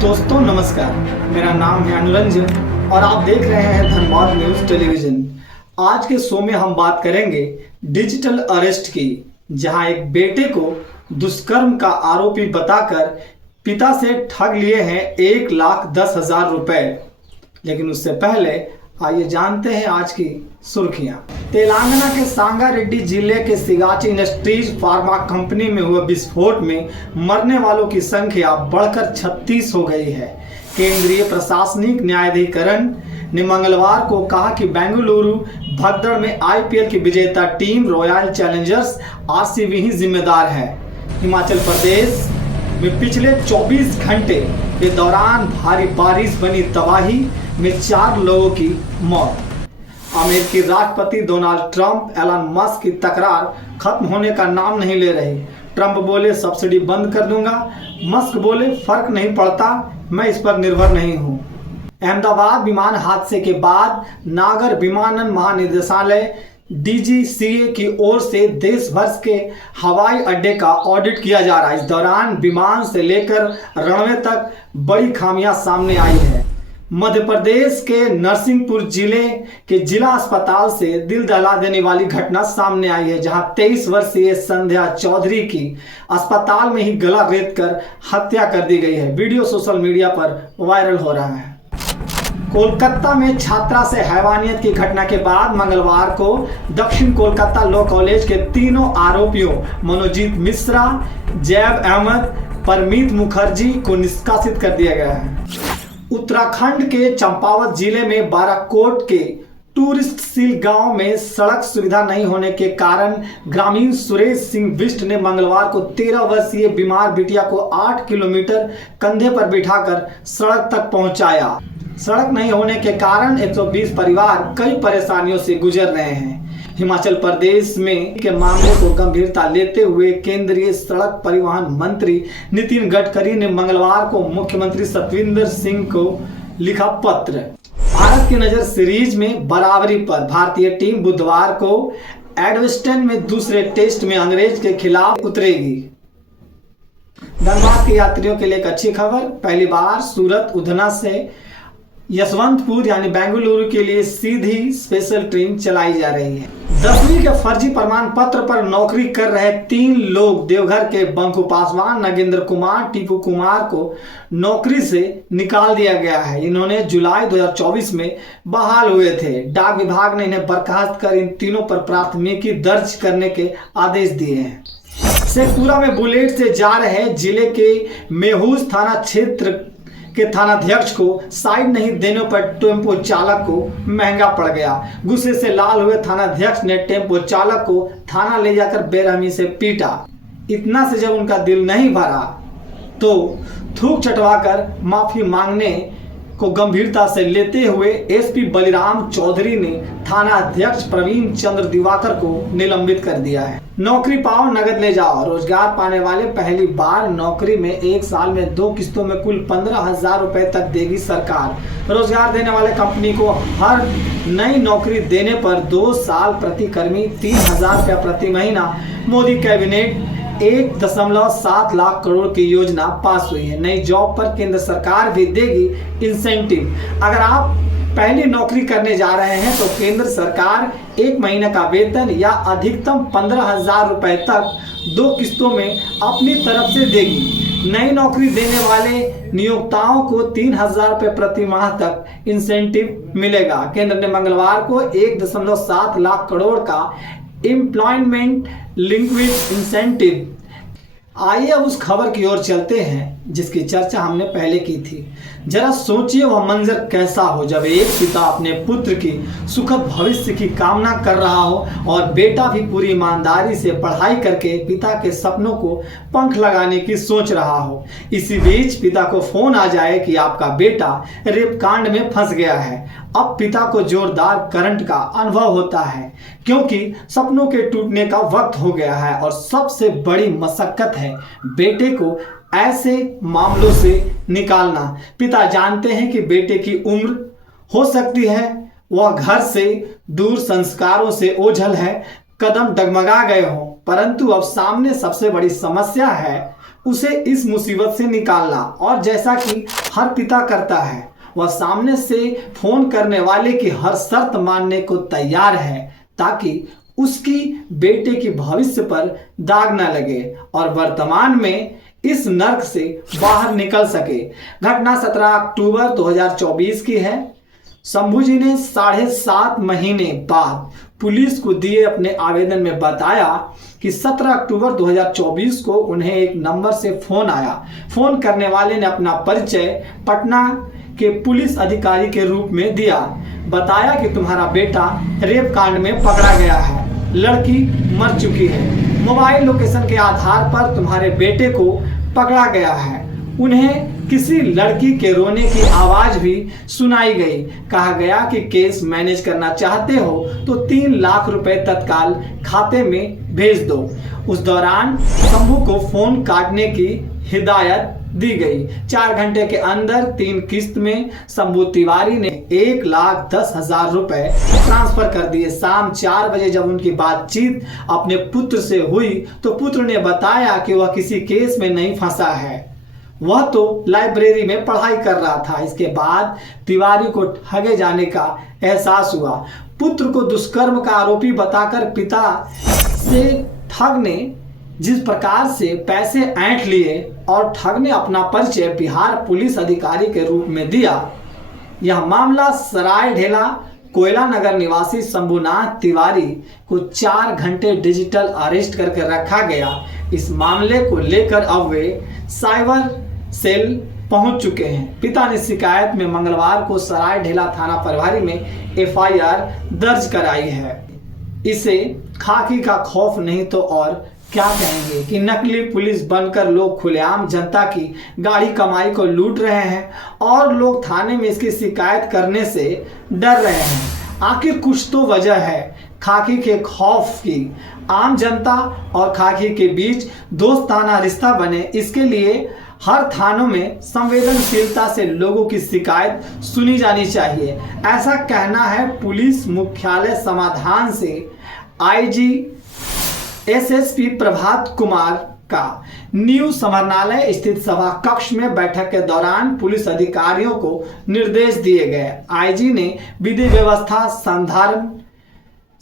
दोस्तों नमस्कार, मेरा नाम है अनुरंजन और आप देख रहे हैं धनबाद न्यूज़ टेलीविज़न। आज के शो में हम बात करेंगे डिजिटल अरेस्ट की, जहां एक बेटे को दुष्कर्म का आरोपी बताकर पिता से ठग लिए हैं 1,10,000 रुपए। लेकिन उससे पहले आइए जानते हैं आज की सुर्खियां। तेलंगाना के सांगारेड्डी जिले के सिगाची इंडस्ट्रीज फार्मा कंपनी में हुए विस्फोट में मरने वालों की संख्या बढ़कर 36 हो गई है। केंद्रीय प्रशासनिक न्यायाधिकरण ने मंगलवार को कहा कि बेंगलुरु भगदड़ में आईपीएल की विजेता टीम रॉयल चैलेंजर्स आरसीबी ही जिम्मेदार है। हिमाचल प्रदेश में पिछले 24 घंटे के दौरान भारी बारिश बनी तबाही में 4 लोगों की मौत। अमेरिकी राष्ट्रपति डोनाल्ड ट्रंप एलन मस्क की तकरार खत्म होने का नाम नहीं ले रही। ट्रंप बोले सब्सिडी बंद कर दूंगा, मस्क बोले फर्क नहीं पड़ता, मैं इस पर निर्भर नहीं हूं। अहमदाबाद विमान हादसे के बाद नागर विमानन महानिदेशालय डीजीसीए की ओर से देश भर के हवाई अड्डे का ऑडिट किया जा रहा है। इस दौरान विमान से लेकर रनवे तक बड़ी खामियां सामने आई है। मध्य प्रदेश के नरसिंहपुर जिले के जिला अस्पताल से दिल दहला देने वाली घटना सामने आई है, जहां 23 वर्षीय संध्या चौधरी की अस्पताल में ही गला रेत कर हत्या कर दी गई है। वीडियो सोशल मीडिया पर वायरल हो रहा है। कोलकाता में छात्रा से हैवानियत की घटना के बाद मंगलवार को दक्षिण कोलकाता लॉ कॉलेज के तीनों आरोपियों मनोजीत मिश्रा, जैब अहमद, परमीत मुखर्जी को निष्कासित कर दिया गया है। उत्तराखंड के चंपावत जिले में बाराकोट के टूरिस्ट सील गांव में सड़क सुविधा नहीं होने के कारण ग्रामीण सुरेश सिंह बिष्ट ने मंगलवार को 13 वर्षीय बीमार बिटिया को 8 किलोमीटर कंधे पर बिठाकर सड़क तक पहुंचाया। सड़क नहीं होने के कारण 120 परिवार कई परेशानियों से गुजर रहे हैं। हिमाचल प्रदेश में के मामले को गंभीरता लेते हुए केंद्रीय सड़क परिवहन मंत्री नितिन गडकरी ने मंगलवार को मुख्यमंत्री सतविंदर सिंह को लिखा पत्र। भारत की नजर सीरीज में बराबरी पर भारतीय टीम बुधवार को एडवस्टन में दूसरे टेस्ट में अंग्रेज के खिलाफ उतरेगी। धनबाद के यात्रियों के लिए एक अच्छी खबर, पहली बार सूरत उधना से यशवंतपुर यानी बेंगलुरु के लिए सीधी स्पेशल ट्रेन चलाई जा रही है। 10वीं के फर्जी प्रमाण पत्र पर नौकरी कर रहे 3 लोग देवघर के बंकू पासवान, नगेंद्र कुमार, टीपू कुमार को नौकरी से निकाल दिया गया है। इन्होंने जुलाई 2024 में बहाल हुए थे। डाक विभाग ने इन्हें बर्खास्त कर इन तीनों पर प्राथमिकी दर्ज करने के आदेश दिए हैं। शेखपुरा में बुलेट से जा रहे जिले के मेहूज थाना क्षेत्र के थानाध्यक्ष को साइड नहीं देने पर टेम्पो चालक को महंगा पड़ गया। गुस्से से लाल हुए थानाध्यक्ष ने टेम्पो चालक को थाना ले जाकर बेरहमी से पीटा। इतना से जब उनका दिल नहीं भरा तो थूक चटवाकर माफी मांगने को गंभीरता से लेते हुए एसपी बलिराम चौधरी ने थाना अध्यक्ष प्रवीण चंद्र दिवाकर को निलंबित कर दिया है। नौकरी पाओ नगद ले जाओ, रोजगार पाने वाले पहली बार नौकरी में एक साल में 2 किस्तों में कुल 15,000 रुपए तक देगी सरकार। रोजगार देने वाले कंपनी को हर नई नौकरी देने पर 2 साल प्रति कर्मी 3,000 रुपया प्रति महीना। मोदी कैबिनेट 1.7 लाख करोड़ की योजना पास हुई है। नई जॉब पर केंद्र सरकार भी देगी इंसेंटिव। अगर आप पहली नौकरी करने जा रहे हैं तो केंद्र सरकार 1 महीने का वेतन या अधिकतम 15,000 रुपए तक 2 किस्तों में अपनी तरफ से देगी। नई नौकरी देने वाले नियोक्ताओं को 3,000 रुपए प्रति माह तक इंसेंटिव मिलेगा। केंद्र ने मंगलवार को 1.7 लाख करोड़ का एम्प्लॉयमेंट लिंक्ड इंसेंटिव। आइए अब उस खबर की ओर चलते हैं जिसकी चर्चा हमने पहले की थी। जरा सोचिए वह मंजर कैसा हो जब एक पिता अपने पुत्र की सुखद भविष्य की कामना कर रहा हो और बेटा भी पूरी ईमानदारी से पढ़ाई करके पिता के सपनों को पंख लगाने की सोच रहा हो। इसी बीच पिता को फोन आ जाए कि आपका बेटा रेप कांड में फंस गया है। अब पिता को जोरदार करंट का अनुभव होता है क्योंकि सपनों के टूटने का वक्त हो गया है और सबसे बड़ी मशक्कत है बेटे को ऐसे मामलों से निकालना। पिता जानते हैं कि बेटे की उम्र हो सकती है, वह घर से दूर, संस्कारों से ओझल है, कदम डगमगा गए हों, परंतु अब सामने सबसे बड़ी समस्या है उसे इस मुसीबत से निकालना। और जैसा कि हर पिता करता है, वह सामने से फोन करने वाले की हर शर्त मानने को तैयार है ताकि उसकी बेटे के भविष्य पर दाग न लगे और वर्तमान में इस नर्क से बाहर निकल सके। घटना 17 अक्टूबर 2024 की है। शंभू जी ने 7.5 महीने बाद पुलिस को दिए अपने आवेदन में बताया कि 17 अक्टूबर 2024 को उन्हें एक नंबर से फोन आया। फोन करने वाले ने अपना परिचय पटना के पुलिस अधिकारी के रूप में दिया। बताया कि तुम्हारा बेटा रेप कांड में पकड़ा गया है, लड़की मर चुकी है। मोबाइल लोकेशन के आधार पर तुम्हारे बेटे को पकड़ा गया है। उन्हें किसी लड़की के रोने की आवाज भी सुनाई गई। कहा गया कि केस मैनेज करना चाहते हो तो 3 लाख रुपए तत्काल खाते में भेज दो। उस दौरान शंभू को फोन काटने की हिदायत दी गई। 4 घंटे के अंदर 3 किस्त में शंभू तिवारी ने 1,10,000 रुपए ट्रांसफर कर दिए। शाम 4 बजे जब उनकी बातचीत अपने पुत्र से हुई तो पुत्र ने बताया कि वह किसी केस में नहीं फंसा है, वह तो लाइब्रेरी में पढ़ाई कर रहा था। इसके बाद तिवारी को ठगे जाने का एहसास हुआ। पुत्र को दुष्कर्म का आरोपी बताकर पिता से ठग ने जिस प्रकार से पैसे ऐंठ लिए और ठग ने अपना परिचय बिहार पुलिस अधिकारी के रूप में दिया। यह मामला सराय ढेला कोयला नगर निवासी शंभुनाथ तिवारी को 4 घंटे डिजिटल अरेस्ट करके रखा गया। इस मामले को लेकर अब वे साइबर सेल पहुंच चुके हैं। पिता ने शिकायत में मंगलवार को सराय ढेला थाना प्रभारी में एफआईआर दर्ज कराई है। इसे खाकी का खौफ नहीं तो और क्या कहेंगे कि नकली पुलिस बनकर लोग खुलेआम जनता की गाड़ी कमाई को लूट रहे हैं और लोग थाने में इसकी शिकायत करने से डर रहे हैं। आखिर कुछ तो वजह है खाकी के खौफ की। आम जनता और खाकी के बीच दोस्ताना रिश्ता बने, इसके लिए हर थानों में संवेदनशीलता से लोगों की शिकायत सुनी जानी चाहिए। ऐसा कहना है पुलिस मुख्यालय समाधान से आईजी एसएसपी प्रभात कुमार का। न्यू समरनालय स्थित सभा कक्ष में बैठक के दौरान पुलिस अधिकारियों को निर्देश दिए गए। आईजी ने विधि व्यवस्था संधारण,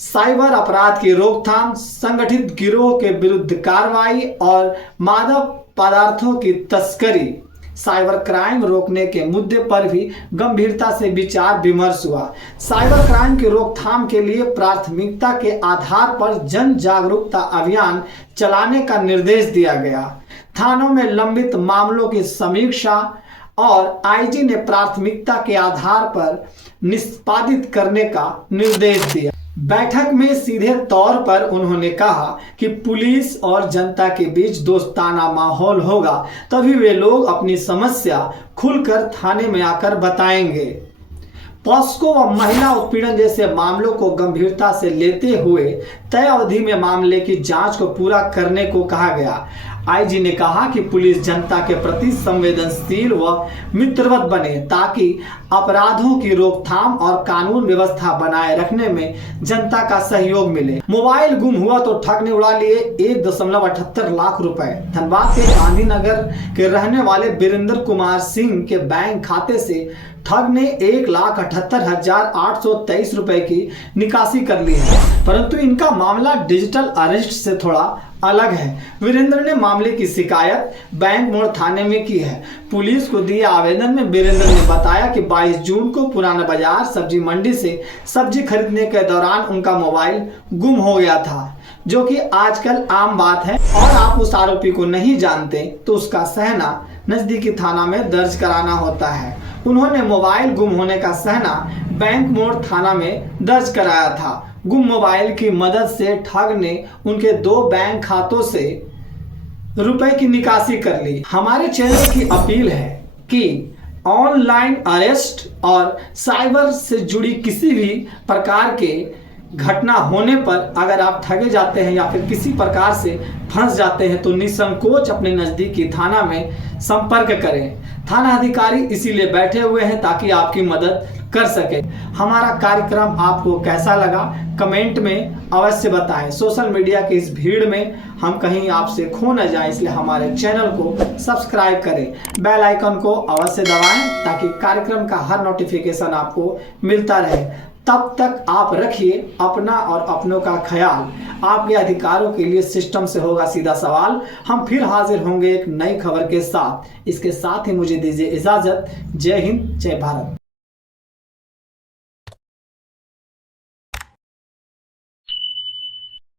साइबर अपराध की रोकथाम, संगठित गिरोह के विरुद्ध कार्रवाई और मादक पदार्थों की तस्करी, साइबर क्राइम रोकने के मुद्दे पर भी गंभीरता से विचार विमर्श हुआ। साइबर क्राइम की रोकथाम के लिए प्राथमिकता के आधार पर जन जागरूकता अभियान चलाने का निर्देश दिया गया। थानों में लंबित मामलों की समीक्षा और आईजी ने प्राथमिकता के आधार पर निष्पादित करने का निर्देश दिया। बैठक में सीधे तौर पर उन्होंने कहा कि पुलिस और जनता के बीच दोस्ताना माहौल होगा, तभी वे लोग अपनी समस्या खुलकर थाने में आकर बताएंगे। पॉस्को व महिला उत्पीड़न जैसे मामलों को गंभीरता से लेते हुए तय अवधि में मामले की जांच को पूरा करने को कहा गया। आईजी ने कहा कि पुलिस जनता के प्रति संवेदनशील व मित्रवत बने ताकि अपराधों की रोकथाम और कानून व्यवस्था बनाए रखने में जनता का सहयोग मिले। मोबाइल गुम हुआ तो ठग ने उड़ा लिए 1.78 लाख रुपए। धनबाद के गांधीनगर के रहने वाले वीरेंद्र कुमार सिंह के बैंक खाते से ठग ने 1,78,823 रुपए की निकासी कर ली है, परंतु इनका मामला डिजिटल अरेस्ट से थोड़ा अलग है। वीरेंद्र ने मामले की शिकायत बैंक मोड़ थाने में की है। पुलिस को दिए आवेदन में वीरेंद्र ने बताया कि 22 जून को पुराना बाजार सब्जी मंडी से सब्जी खरीदने के दौरान उनका मोबाइल गुम हो गया था, जो कि आजकल आम बात है और आप उस आरोपी को नहीं जानते तो उसका सहना नजदीकी थाना में दर्ज कराना होता है। उन्होंने मोबाइल गुम होने का सहना बैंक मोड़ थाना में दर्ज कराया था। गुम मोबाइल की मदद से ठग ने उनके 2 बैंक खातों से रुपए की निकासी कर ली। हमारे चैनल की अपील है कि ऑनलाइन अरेस्ट और साइबर से जुड़ी किसी भी प्रकार के घटना होने पर अगर आप ठगे जाते हैं या फिर किसी प्रकार से फंस जाते हैं तो निसंकोच अपने नज़दीकी थाना में संपर्क करें। थाना अधिकारी इसीलिए बैठे हुए हैं ताकि आपकी मदद कर सके। हमारा कार्यक्रम आपको कैसा लगा कमेंट में अवश्य बताएं। सोशल मीडिया की इस भीड़ में हम कहीं आपसे खो न जाएं, इसलिए हमारे चैनल को सब्सक्राइब करें, बेल आइकन को अवश्य दबाएं ताकि कार्यक्रम का हर नोटिफिकेशन आपको मिलता रहे। तब तक आप रखिए अपना और अपनों का ख्याल। आपके अधिकारों के लिए सिस्टम से होगा सीधा सवाल। हम फिर हाजिर होंगे एक नई खबर के साथ। इसके साथ ही मुझे दीजिए इजाजत। जय हिंद, जय भारत।